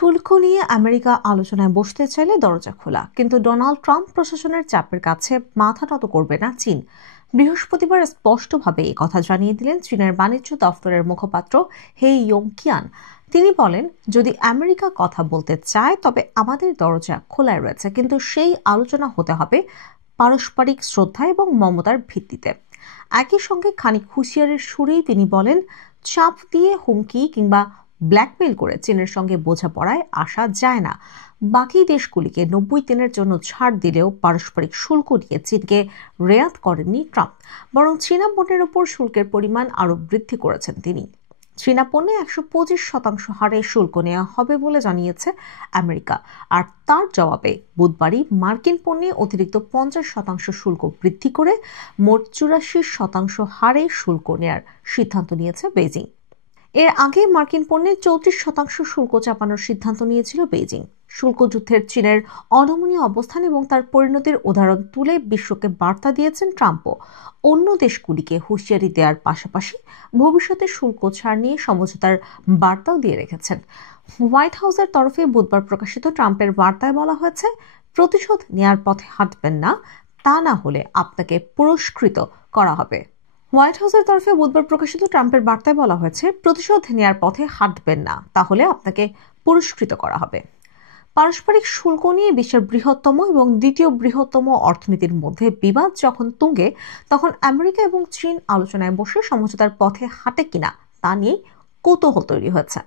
শুল্ক নিয়ে আমেরিকা আলোচনায় বসতে চাইলে দরজা খোলা, কিন্তু ডোনাল্ড ট্রাম্প প্রশাসনের চাপের কাছে মাথা নত করবে না চীন। বৃহস্পতিবার স্পষ্টভাবে এই কথা জানিয়ে দিলেন চীনের বাণিজ্য দফতরের মুখপাত্র হে ইয়ং-কিয়ান। তিনি বলেন, যদি আমেরিকা কথা বলতে চায় তবে আমাদের দরজা খোলাই রয়েছে, কিন্তু সেই আলোচনা হতে হবে পারস্পরিক শ্রদ্ধা এবং মমতার ভিত্তিতে। একই সঙ্গে খানিক হুঁশিয়ারির সুরেই তিনি বলেন, চাপ দিয়ে, হুমকি কিংবা ব্ল্যাকমেইল করে চীনের সঙ্গে বোঝাপড়ায় আসা যায় না। বাকি দেশগুলিকে 90 দিনের জন্য ছাড় দিলেও পারস্পরিক শুল্ক নিয়ে চীনকে রেয়াত করেননি ট্রাম্প, বরং চীনা পণ্যের ওপর শুল্কের পরিমাণ আরও বৃদ্ধি করেছেন তিনি। চীনা পণ্যে 125% হারে শুল্ক নেওয়া হবে বলে জানিয়েছে আমেরিকা, আর তার জবাবে বুধবারই মার্কিন পণ্যে অতিরিক্ত 50% শুল্ক বৃদ্ধি করে মোট 84% হারে শুল্ক নেয়ার সিদ্ধান্ত নিয়েছে বেইজিং। এর আগে মার্কিন পণ্যে 34% শুল্ক চাপানোর সিদ্ধান্ত নিয়েছিল বেইজিং। শুল্ক যুদ্ধের চীনের অনমনীয় অবস্থান এবং তার পরিণতির উদাহরণ তুলে বিশ্বকে বার্তা দিয়েছেন ট্রাম্পও। অন্য দেশগুলিকে হুঁশিয়ারি দেওয়ার পাশাপাশি ভবিষ্যতে শুল্ক ছাড় নিয়ে সমঝোতার বার্তাও দিয়ে রেখেছেন। হোয়াইট হাউসের তরফে বুধবার প্রকাশিত ট্রাম্পের বার্তায় বলা হয়েছে, প্রতিশোধ নেয়ার পথে হাঁটবেন না, তা না হলে আপনাকে পুরস্কৃত করা হবে। হোয়াইট হাউসের তরফে বুধবার প্রকাশিত ট্রাম্পের বার্তায় বলা হয়েছে, প্রতিশোধ নেয়ার পথে হাঁটবেন না, তাহলে আপনাকে পুরস্কৃত করা হবে। পারস্পরিক শুল্ক নিয়ে বিশ্বের বৃহত্তম এবং দ্বিতীয় বৃহত্তম অর্থনীতির মধ্যে বিবাদ যখন তুঙ্গে, তখন আমেরিকা এবং চীন আলোচনায় বসে সমঝোতার পথে হাঁটে কিনা তা নিয়ে কৌতূহল তৈরি হয়েছে।